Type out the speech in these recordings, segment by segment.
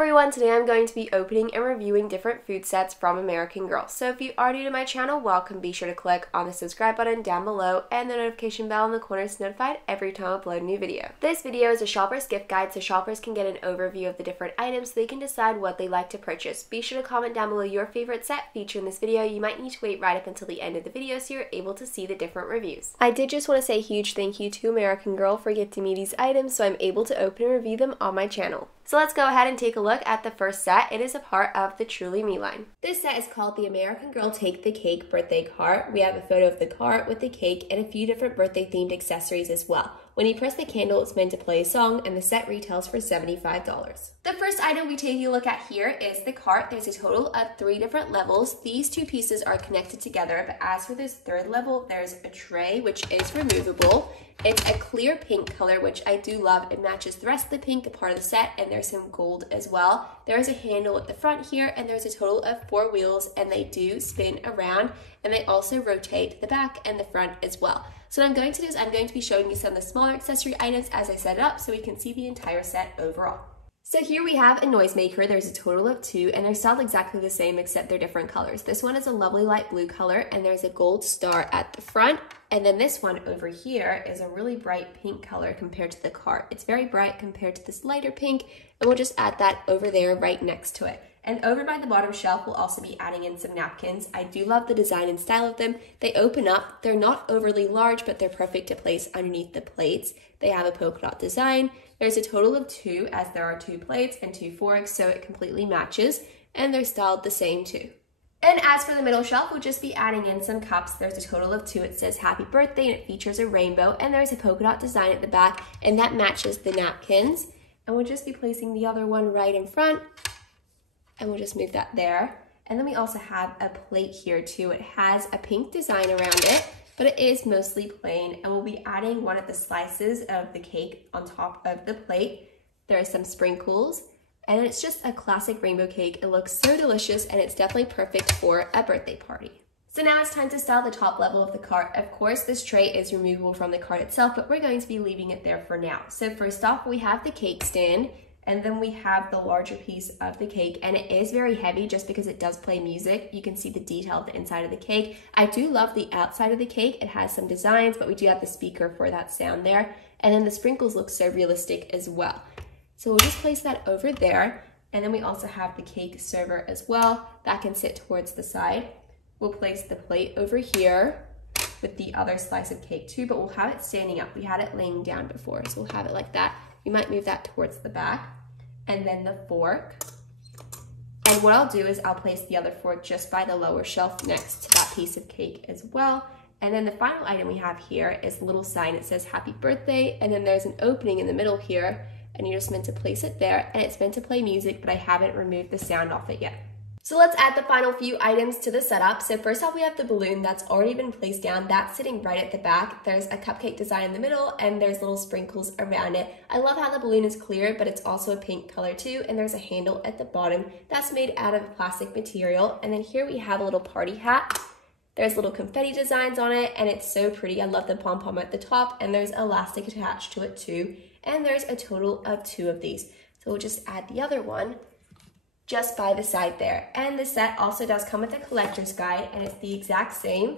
everyone, today I'm going to be opening and reviewing different food sets from American Girl. So if you are new to my channel, welcome. Be sure to click on the subscribe button down below and the notification bell in the corner to be notified every time I upload a new video. This video is a shopper's gift guide so shoppers can get an overview of the different items so they can decide what they like to purchase. Be sure to comment down below your favorite set featured in this video. You might need to wait right up until the end of the video so you're able to see the different reviews. I did just want to say a huge thank you to American Girl for gifting me these items so I'm able to open and review them on my channel. So let's go ahead and take a look at the first set. It is a part of the Truly Me line. This set is called the American Girl Take the Cake birthday cart. We have a photo of the cart with the cake and a few different birthday themed accessories as well. When you press the candle, it's meant to play a song and the set retails for $75. The first item we take a look at here is the cart. There's a total of 3 different levels. These 2 pieces are connected together, but as for this third level, there's a tray which is removable. It's a clear pink color, which I do love. It matches the rest of the pink, a part of the set, and there's some gold as well. There's a handle at the front here, and there's a total of 4 wheels, and they do spin around, and they also rotate the back and the front as well. So what I'm going to do is I'm going to be showing you some of the smaller accessory items as I set it up so we can see the entire set overall. So here we have a noisemaker. There's a total of 2 and they're styled exactly the same except they're different colors. This one is a lovely light blue color and there's a gold star at the front. And then this one over here is a really bright pink color compared to the cart. It's very bright compared to this lighter pink and we'll just add that over there right next to it. And over by the bottom shelf, we'll also be adding in some napkins. I do love the design and style of them. They open up. They're not overly large, but they're perfect to place underneath the plates. They have a polka dot design. There's a total of 2 as there are 2 plates and 2 forks, so it completely matches. And they're styled the same too. And as for the middle shelf, we'll just be adding in some cups. There's a total of 2. It says happy birthday and it features a rainbow. And there's a polka dot design at the back and that matches the napkins. And we'll just be placing the other one right in front. And we'll just move that there. And then we also have a plate here too. It has a pink design around it, but it is mostly plain. And we'll be adding one of the slices of the cake on top of the plate. There are some sprinkles, and it's just a classic rainbow cake. It looks so delicious, and it's definitely perfect for a birthday party. So now it's time to style the top level of the cart. Of course, this tray is removable from the cart itself, but we're going to be leaving it there for now. So first off, we have the cake stand. And then we have the larger piece of the cake, and it is very heavy just because it does play music. You can see the detail of the inside of the cake. I do love the outside of the cake. It has some designs, but we do have the speaker for that sound there. And then the sprinkles look so realistic as well. So we'll just place that over there. And then we also have the cake server as well. That can sit towards the side. We'll place the plate over here with the other slice of cake too, but we'll have it standing up. We had it laying down before, so we'll have it like that. You might move that towards the back. And then the fork. And what I'll do is I'll place the other fork just by the lower shelf next to that piece of cake as well. And then the final item we have here is a little sign. It says happy birthday, and then there's an opening in the middle here, and you're just meant to place it there, and it's meant to play music, but I haven't removed the sound off it yet. So let's add the final few items to the setup. So first off, we have the balloon that's already been placed down. That's sitting right at the back. There's a cupcake design in the middle and there's little sprinkles around it. I love how the balloon is clear, but it's also a pink color too. And there's a handle at the bottom that's made out of plastic material. And then here we have a little party hat. There's little confetti designs on it and it's so pretty. I love the pom-pom at the top and there's elastic attached to it too. And there's a total of 2 of these. So we'll just add the other one just by the side there. And the set also does come with a collector's guide and it's the exact same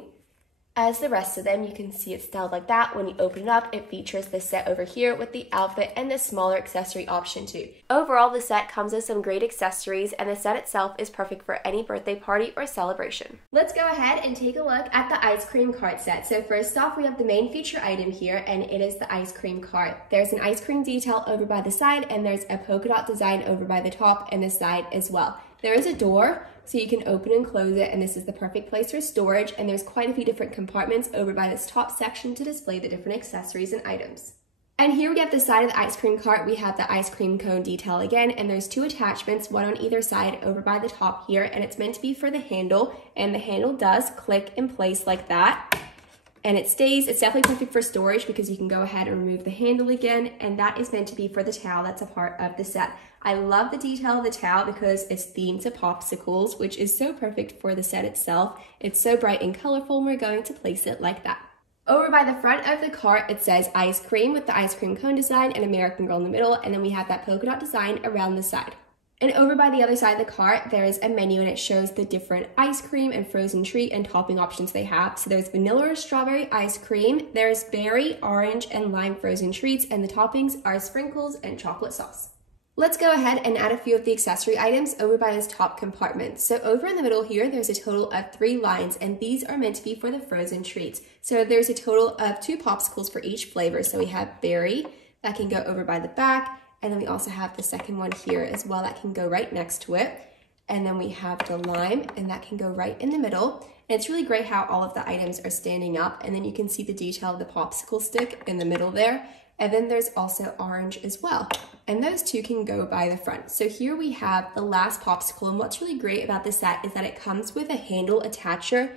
as the rest of them. You can see it's styled like that. When you open it up, it features this set over here with the outfit and the smaller accessory option too. Overall, the set comes with some great accessories and the set itself is perfect for any birthday party or celebration. Let's go ahead and take a look at the ice cream cart set. So first off, we have the main feature item here and it is the ice cream cart. There's an ice cream detail over by the side and there's a polka dot design over by the top and the side as well. There is a door, so you can open and close it, and this is the perfect place for storage, and there's quite a few different compartments over by this top section to display the different accessories and items. And here we have the side of the ice cream cart. We have the ice cream cone detail again, and there's 2 attachments, one on either side over by the top here, and it's meant to be for the handle, and the handle does click in place like that. And it stays. It's definitely perfect for storage because you can go ahead and remove the handle again, and that is meant to be for the towel that's a part of the set. I love the detail of the towel because it's themed to popsicles, which is so perfect for the set itself. It's so bright and colorful, and we're going to place it like that. Over by the front of the cart, it says ice cream with the ice cream cone design and American Girl in the middle, and then we have that polka dot design around the side. And over by the other side of the cart, there's a menu and it shows the different ice cream and frozen treat and topping options they have. So there's vanilla or strawberry ice cream, there's berry, orange, and lime frozen treats, and the toppings are sprinkles and chocolate sauce. Let's go ahead and add a few of the accessory items over by this top compartment. So over in the middle here, there's a total of 3 lines, and these are meant to be for the frozen treats. So there's a total of 2 popsicles for each flavor. So we have berry, that can go over by the back, and then we also have the second one here as well that can go right next to it. And then we have the lime, and that can go right in the middle. And it's really great how all of the items are standing up, and then you can see the detail of the popsicle stick in the middle there. And then there's also orange as well. And those 2 can go by the front. So here we have the last popsicle, and what's really great about this set is that it comes with a handle attacher.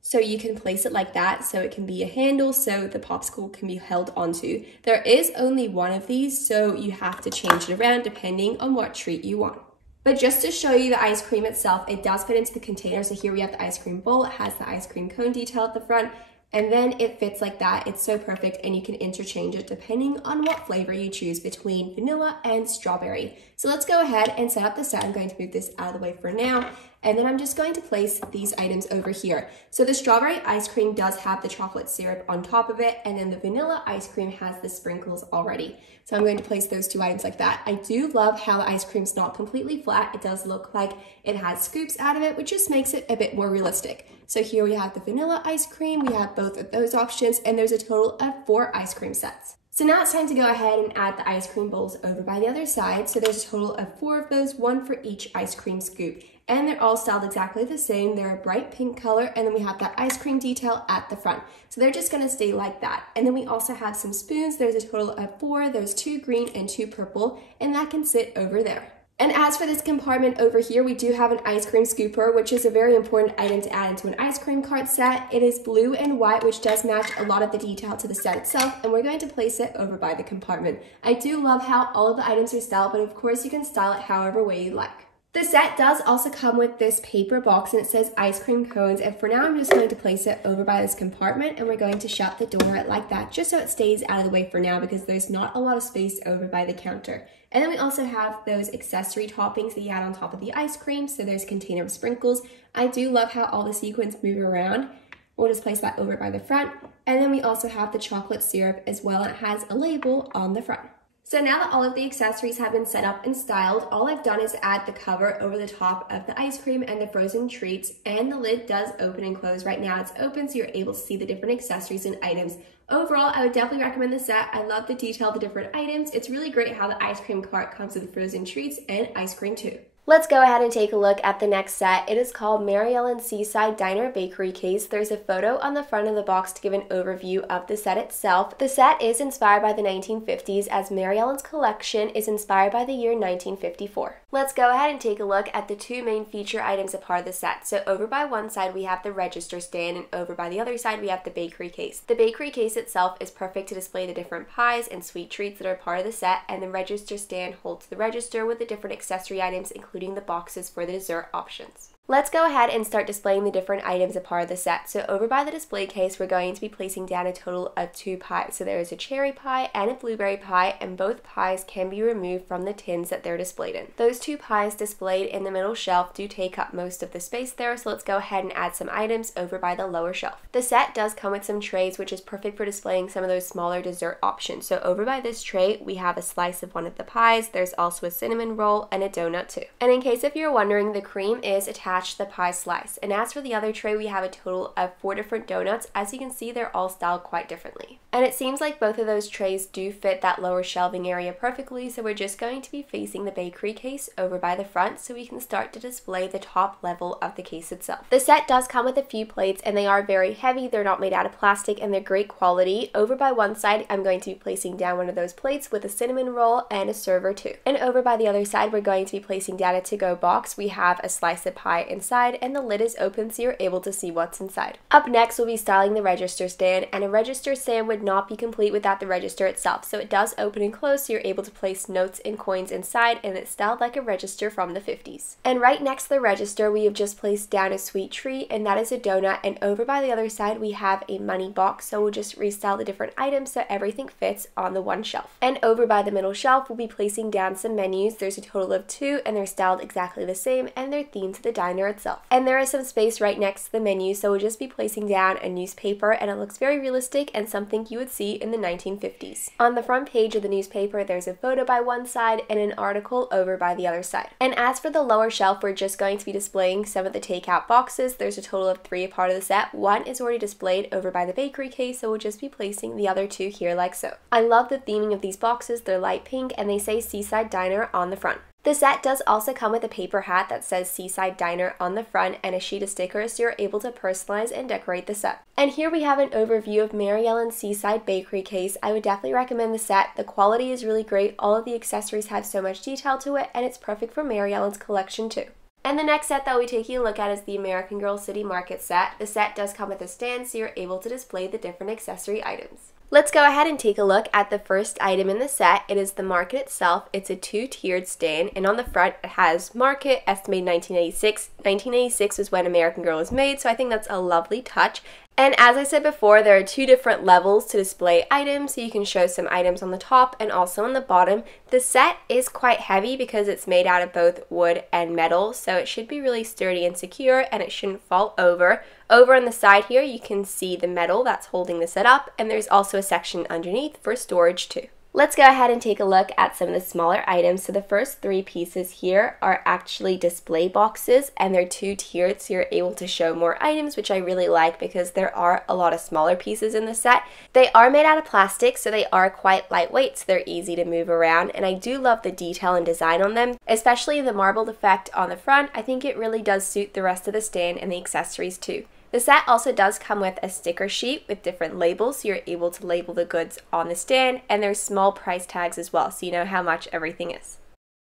So you can place it like that, so it can be a handle so the popsicle can be held onto. There is only one of these, so you have to change it around depending on what treat you want. But just to show you the ice cream itself, it does fit into the container. So here we have the ice cream bowl. It has the ice cream cone detail at the front, and then it fits like that. It's so perfect, and you can interchange it depending on what flavor you choose between vanilla and strawberry. So let's go ahead and set up the set. I'm going to move this out of the way for now, and then I'm just going to place these items over here. So the strawberry ice cream does have the chocolate syrup on top of it, and then the vanilla ice cream has the sprinkles already. So I'm going to place those 2 items like that. I do love how the ice cream's not completely flat. It does look like it has scoops out of it, which just makes it a bit more realistic. So here we have the vanilla ice cream. We have both of those options, and there's a total of 4 ice cream sets. So now it's time to go ahead and add the ice cream bowls over by the other side. So there's a total of 4 of those, 1 for each ice cream scoop. And they're all styled exactly the same. They're a bright pink color, and then we have that ice cream detail at the front. So they're just gonna stay like that. And then we also have some spoons. There's a total of 4. There's 2 green and 2 purple, and that can sit over there. And as for this compartment over here, we do have an ice cream scooper, which is a very important item to add into an ice cream cart set. It is blue and white, which does match a lot of the detail to the set itself, and we're going to place it over by the compartment. I do love how all of the items are styled, but of course you can style it however way you like. The set does also come with this paper box, and it says ice cream cones, and for now I'm just going to place it over by this compartment, and we're going to shut the door like that just so it stays out of the way for now because there's not a lot of space over by the counter. And then we also have those accessory toppings that you add on top of the ice cream. So there's a container of sprinkles. I do love how all the sequins move around. We'll just place that over by the front. And then we also have the chocolate syrup as well, and it has a label on the front. So now that all of the accessories have been set up and styled, all I've done is add the cover over the top of the ice cream and the frozen treats, and the lid does open and close. Right now it's open, so you're able to see the different accessories and items. Overall, I would definitely recommend this set. I love the detail of the different items. It's really great how the ice cream cart comes with frozen treats and ice cream too. Let's go ahead and take a look at the next set. It is called Mary Ellen's Seaside Diner Bakery Case. There's a photo on the front of the box to give an overview of the set itself. The set is inspired by the 1950s, as Mary Ellen's collection is inspired by the year 1954. Let's go ahead and take a look at the 2 main feature items a part of the set. So over by one side we have the register stand, and over by the other side we have the bakery case. The bakery case itself is perfect to display the different pies and sweet treats that are part of the set, and the register stand holds the register with the different accessory items, including the boxes for the dessert options. Let's go ahead and start displaying the different items a part of the set. So over by the display case, we're going to be placing down a total of 2 pies. So there is a cherry pie and a blueberry pie, and both pies can be removed from the tins that they're displayed in. Those 2 pies displayed in the middle shelf do take up most of the space there, so let's go ahead and add some items over by the lower shelf. The set does come with some trays, which is perfect for displaying some of those smaller dessert options. So over by this tray, we have a slice of one of the pies. There's also a cinnamon roll and a donut too. And in case if you're wondering, the cream is attached to the pie slice. And as for the other tray, we have a total of 4 different donuts. As you can see, they're all styled quite differently. And it seems like both of those trays do fit that lower shelving area perfectly, so we're just going to be facing the bakery case over by the front so we can start to display the top level of the case itself. The set does come with a few plates, and they are very heavy. They're not made out of plastic, and they're great quality. Over by one side, I'm going to be placing down one of those plates with a cinnamon roll and a server too. And over by the other side, we're going to be placing down a to-go box. We have a slice of pie white inside, and the lid is open so you're able to see what's inside. Up next, we'll be styling the register stand, and a register stand would not be complete without the register itself. So it does open and close so you're able to place notes and coins inside, and it's styled like a register from the 50s. And right next to the register, we have just placed down a sweet treat, and that is a donut, and over by the other side we have a money box, so we'll just restyle the different items so everything fits on the one shelf. And over by the middle shelf, we'll be placing down some menus. There's a total of 2, and they're styled exactly the same, and they're themed to the diner itself. And there is some space right next to the menu, so we'll just be placing down a newspaper, and it looks very realistic and something you would see in the 1950s. On the front page of the newspaper, there's a photo by one side and an article over by the other side. And as for the lower shelf, we're just going to be displaying some of the takeout boxes. There's a total of 3 a part of the set. One is already displayed over by the bakery case, so we'll just be placing the other 2 here like so. I love the theming of these boxes. They're light pink and they say Seaside Diner on the front. The set does also come with a paper hat that says Seaside Diner on the front and a sheet of stickers so you're able to personalize and decorate the set. And here we have an overview of Mary Ellen's Seaside Bakery case. I would definitely recommend the set. The quality is really great, all of the accessories have so much detail to it, and it's perfect for Mary Ellen's collection too. And the next set that we'll be taking a look at is the American Girl City Market set. The set does come with a stand so you're able to display the different accessory items. Let's go ahead and take a look at the first item in the set. It is the market itself. It's a 2-tiered stand, and on the front it has market, estimated 1986. 1986 was when American Girl was made, so I think that's a lovely touch. And as I said before, there are 2 different levels to display items, so you can show some items on the top and also on the bottom. The set is quite heavy because it's made out of both wood and metal, so it should be really sturdy and secure, and it shouldn't fall over. Over on the side here, you can see the metal that's holding the set up, and there's also a section underneath for storage too. Let's go ahead and take a look at some of the smaller items. So the first 3 pieces here are actually display boxes, and they're 2-tiered so you're able to show more items, which I really like because there are a lot of smaller pieces in the set. They are made out of plastic, so they are quite lightweight, so they're easy to move around, and I do love the detail and design on them, especially the marbled effect on the front. I think it really does suit the rest of the stand and the accessories too. The set also does come with a sticker sheet with different labels, so you're able to label the goods on the stand, and there's small price tags as well, so you know how much everything is.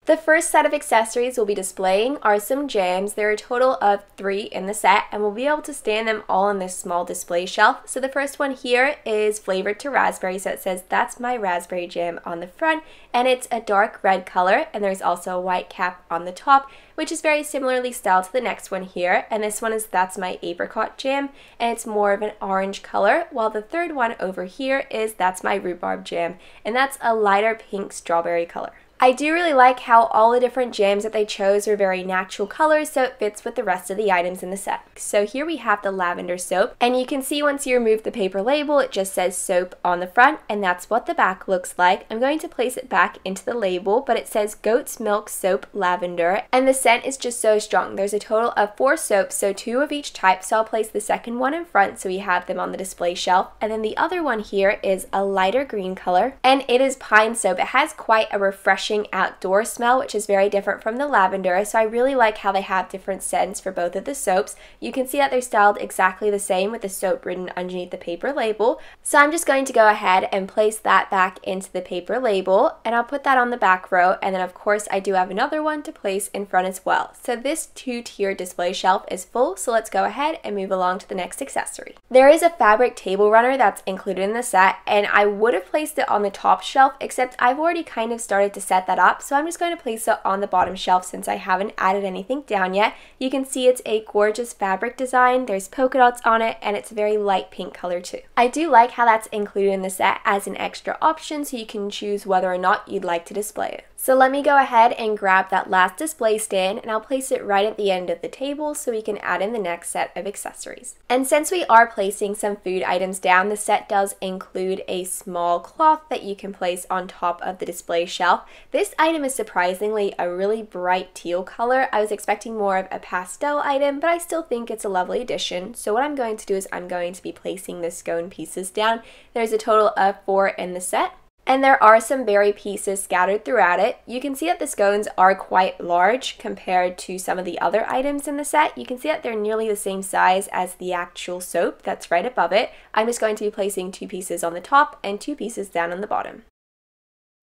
The first set of accessories we'll be displaying are some jams. There are a total of 3 in the set, and we'll be able to stand them all on this small display shelf. So the first one here is flavored to raspberry, so it says That's My Raspberry Jam on the front, and it's a dark red color, and there's also a white cap on the top, which is very similarly styled to the next one here, and this one is That's My Apricot Jam, and it's more of an orange color, while the third one over here is That's My Rhubarb Jam, and that's a lighter pink strawberry color. I do really like how all the different jams that they chose are very natural colors, so it fits with the rest of the items in the set. So here we have the lavender soap, and you can see once you remove the paper label, it just says soap on the front, and that's what the back looks like. I'm going to place it back into the label, but it says Goat's Milk Soap Lavender, and the scent is just so strong. There's a total of 4 soaps, so 2 of each type, so I'll place the second one in front so we have them on the display shelf, and then the other one here is a lighter green color, and it is pine soap. It has quite a refreshing outdoor smell, which is very different from the lavender, so I really like how they have different scents for both of the soaps. You can see that they're styled exactly the same with the soap written underneath the paper label, so I'm just going to go ahead and place that back into the paper label, and I'll put that on the back row, and then of course I do have another one to place in front as well. So this 2-tier display shelf is full, so let's go ahead and move along to the next accessory. There is a fabric table runner that's included in the set, and I would have placed it on the top shelf, except I've already kind of started to set that up, so I'm just going to place it on the bottom shelf since I haven't added anything down yet. You can see it's a gorgeous fabric design, there's polka dots on it, and it's a very light pink color too. I do like how that's included in the set as an extra option, so you can choose whether or not you'd like to display it. So let me go ahead and grab that last display stand, and I'll place it right at the end of the table so we can add in the next set of accessories. And since we are placing some food items down, the set does include a small cloth that you can place on top of the display shelf. This item is surprisingly a really bright teal color. I was expecting more of a pastel item, but I still think it's a lovely addition. So what I'm going to do is I'm going to be placing the scone pieces down. There's a total of 4 in the set, and there are some berry pieces scattered throughout it. You can see that the scones are quite large compared to some of the other items in the set. You can see that they're nearly the same size as the actual soap that's right above it. I'm just going to be placing 2 pieces on the top and 2 pieces down on the bottom.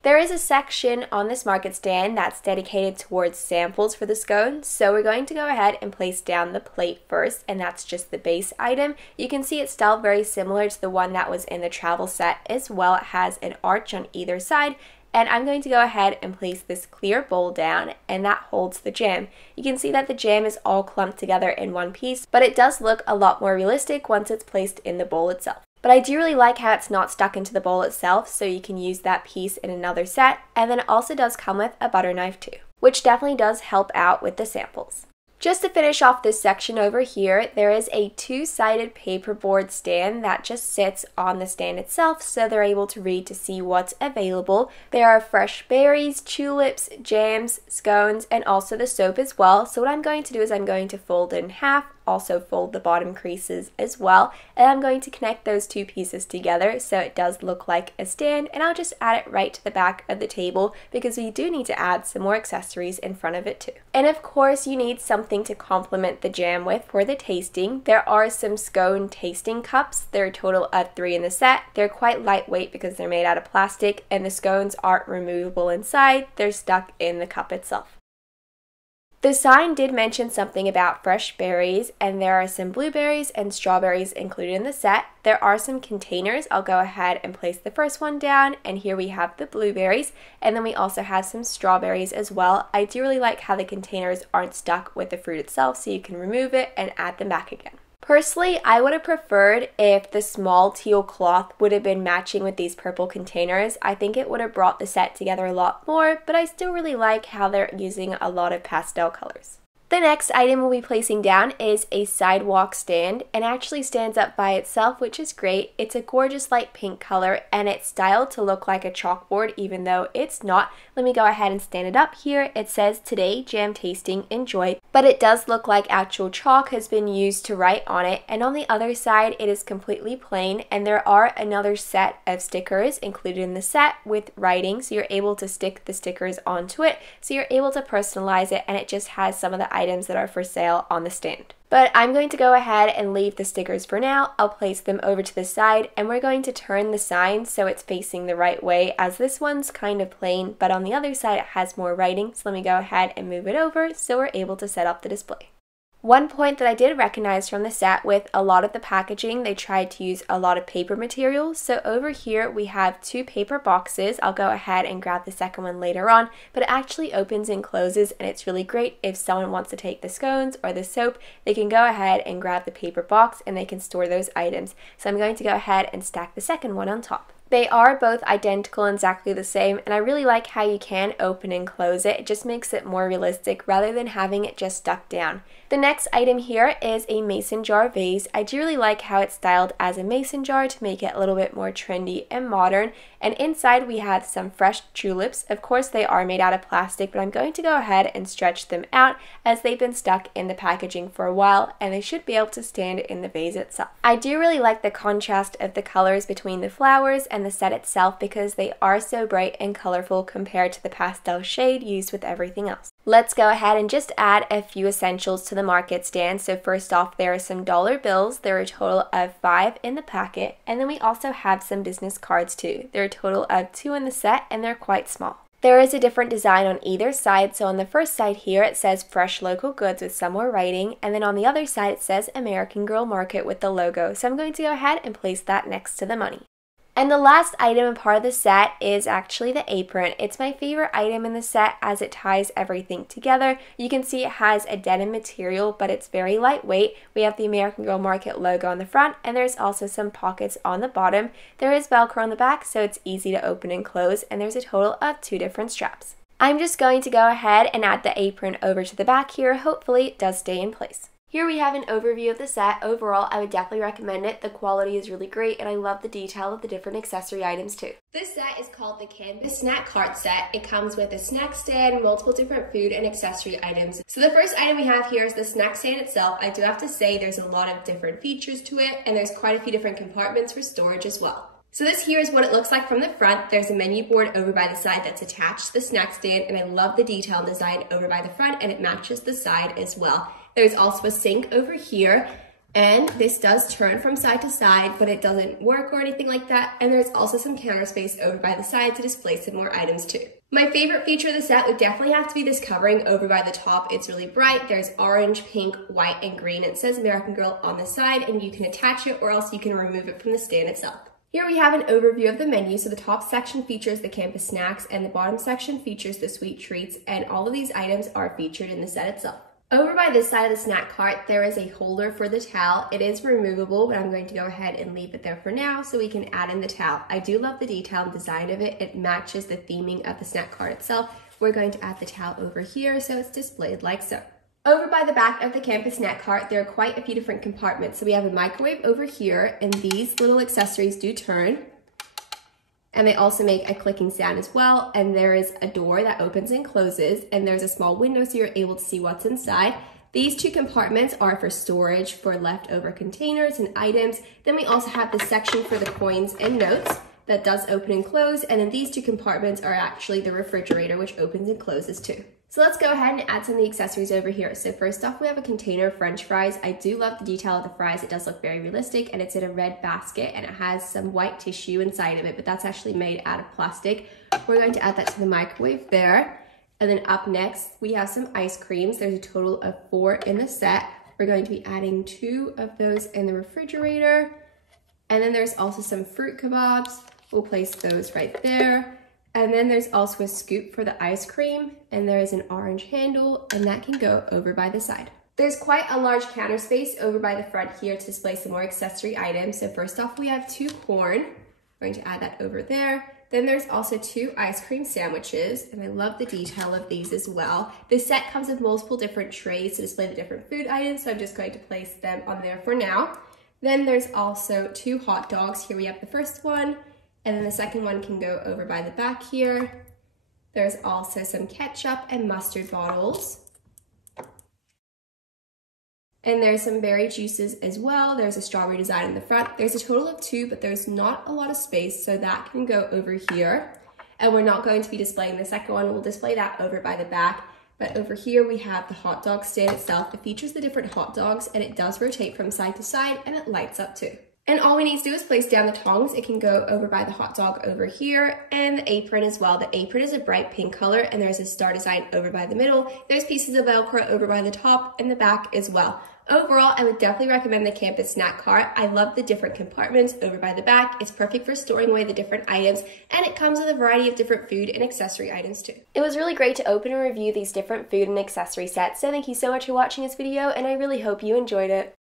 There is a section on this market stand that's dedicated towards samples for the scones, so we're going to go ahead and place down the plate first, and that's just the base item. You can see it's still very similar to the one that was in the travel set as well. It has an arch on either side, and I'm going to go ahead and place this clear bowl down, and that holds the jam. You can see that the jam is all clumped together in one piece, but it does look a lot more realistic once it's placed in the bowl itself. But I do really like how it's not stuck into the bowl itself, so you can use that piece in another set. And then it also does come with a butter knife too, which definitely does help out with the samples. Just to finish off this section over here, there is a two-sided paperboard stand that just sits on the stand itself, so they're able to read to see what's available. There are fresh berries, tulips, jams, scones, and also the soap as well. So what I'm going to do is I'm going to fold it in half, also fold the bottom creases as well, and I'm going to connect those two pieces together so it does look like a stand, and I'll just add it right to the back of the table because we do need to add some more accessories in front of it too. And of course you need something to complement the jam with for the tasting. There are some scone tasting cups. There are a total of 3 in the set. They're quite lightweight because they're made out of plastic, and the scones aren't removable inside. They're stuck in the cup itself. The sign did mention something about fresh berries, and there are some blueberries and strawberries included in the set. There are some containers. I'll go ahead and place the first one down, and here we have the blueberries, and then we also have some strawberries as well. I do really like how the containers aren't stuck with the fruit itself, so you can remove it and add them back again. Personally, I would have preferred if the small teal cloth would have been matching with these purple containers. I think it would have brought the set together a lot more, but I still really like how they're using a lot of pastel colors. The next item we'll be placing down is a sidewalk stand, and actually stands up by itself, which is great. It's a gorgeous light pink color, and it's styled to look like a chalkboard even though it's not. Let me go ahead and stand it up here. It says today jam tasting, enjoy, but it does look like actual chalk has been used to write on it, and on the other side it is completely plain, and there are another set of stickers included in the set with writing, so you're able to stick the stickers onto it, so you're able to personalize it, and it just has some of the items that are for sale on the stand. But I'm going to go ahead and leave the stickers for now. I'll place them over to the side, and we're going to turn the sign so it's facing the right way, as this one's kind of plain, but on the other side it has more writing. So let me go ahead and move it over so we're able to set up the display. One point that I did recognize from the set, with a lot of the packaging, they tried to use a lot of paper materials. So over here we have 2 paper boxes. I'll go ahead and grab the second one later on, but it actually opens and closes, and it's really great if someone wants to take the scones or the soap, they can go ahead and grab the paper box and they can store those items. So I'm going to go ahead and stack the second one on top. They are both identical and exactly the same, and I really like how you can open and close it. It just makes it more realistic rather than having it just stuck down. The next item here is a mason jar vase. I do really like how it's styled as a mason jar to make it a little bit more trendy and modern. And inside we have some fresh tulips. Of course they are made out of plastic, but I'm going to go ahead and stretch them out as they've been stuck in the packaging for a while, and they should be able to stand in the vase itself. I do really like the contrast of the colors between the flowers and the set itself because they are so bright and colorful compared to the pastel shade used with everything else. Let's go ahead and just add a few essentials to the market stand. So first off, there are some dollar bills. There are a total of 5 in the packet, and then we also have some business cards too. There are a total of 2 in the set, and they're quite small. There is a different design on either side. So on the first side here it says fresh local goods with some more writing, and then on the other side it says American Girl Market with the logo. So I'm going to go ahead and place that next to the money. And the last item and part of the set is actually the apron. It's my favorite item in the set as it ties everything together. You can see it has a denim material, but it's very lightweight. We have the American Girl Market logo on the front, and there's also some pockets on the bottom. There is Velcro on the back, so it's easy to open and close, and there's a total of 2 different straps. I'm just going to go ahead and add the apron over to the back here. Hopefully it does stay in place. Here we have an overview of the set. Overall, I would definitely recommend it. The quality is really great, and I love the detail of the different accessory items too. This set is called the Canvas Snack Cart Set. It comes with a snack stand, multiple different food and accessory items. So the first item we have here is the snack stand itself. I do have to say there's a lot of different features to it, and there's quite a few different compartments for storage as well. So this here is what it looks like from the front. There's a menu board over by the side that's attached to the snack stand, and I love the detailed design over by the front, and it matches the side as well. There's also a sink over here. And this does turn from side to side, but it doesn't work or anything like that. And there's also some counter space over by the side to display some more items too. My favorite feature of the set would definitely have to be this covering over by the top. It's really bright. There's orange, pink, white, and green. It says American Girl on the side, and you can attach it or else you can remove it from the stand itself. Here we have an overview of the menu. So the top section features the campus snacks and the bottom section features the sweet treats, and all of these items are featured in the set itself. Over by this side of the snack cart, there is a holder for the towel. It is removable, but I'm going to go ahead and leave it there for now so we can add in the towel. I do love the detail and design of it. It matches the theming of the snack cart itself. We're going to add the towel over here so it's displayed like so. Over by the back of the campus snack cart, there are quite a few different compartments. So we have a microwave over here, and these little accessories do turn. And they also make a clicking sound as well. And there is a door that opens and closes, and there's a small window so you're able to see what's inside. These two compartments are for storage for leftover containers and items. Then we also have the section for the coins and notes that does open and close. And then these two compartments are actually the refrigerator, which opens and closes too. So let's go ahead and add some of the accessories over here. So first off, we have a container of French fries. I do love the detail of the fries. It does look very realistic, and it's in a red basket, and it has some white tissue inside of it, but that's actually made out of plastic. We're going to add that to the microwave there. And then up next, we have some ice creams. There's a total of 4 in the set. We're going to be adding 2 of those in the refrigerator. And then there's also some fruit kebabs. We'll place those right there. And then there's also a scoop for the ice cream, and there is an orange handle, and that can go over by the side. There's quite a large counter space over by the front here to display some more accessory items. So first off, we have 2 corn. We're going to add that over there. Then there's also 2 ice cream sandwiches, and I love the detail of these as well. This set comes with multiple different trays to display the different food items, so I'm just going to place them on there for now. Then there's also 2 hot dogs. Here we have the first one, and then the second one can go over by the back here. There's also some ketchup and mustard bottles. And there's some berry juices as well. There's a strawberry design in the front. There's a total of 2, but there's not a lot of space, so that can go over here. And we're not going to be displaying the second one. We'll display that over by the back. But over here we have the hot dog stand itself. It features the different hot dogs, and it does rotate from side to side, and it lights up too. And all we need to do is place down the tongs. It can go over by the hot dog over here, and the apron as well. The apron is a bright pink color, and there's a star design over by the middle. There's pieces of Velcro over by the top and the back as well. Overall, I would definitely recommend the campus snack cart. I love the different compartments over by the back. It's perfect for storing away the different items, and it comes with a variety of different food and accessory items too. It was really great to open and review these different food and accessory sets, so thank you so much for watching this video, and I really hope you enjoyed it.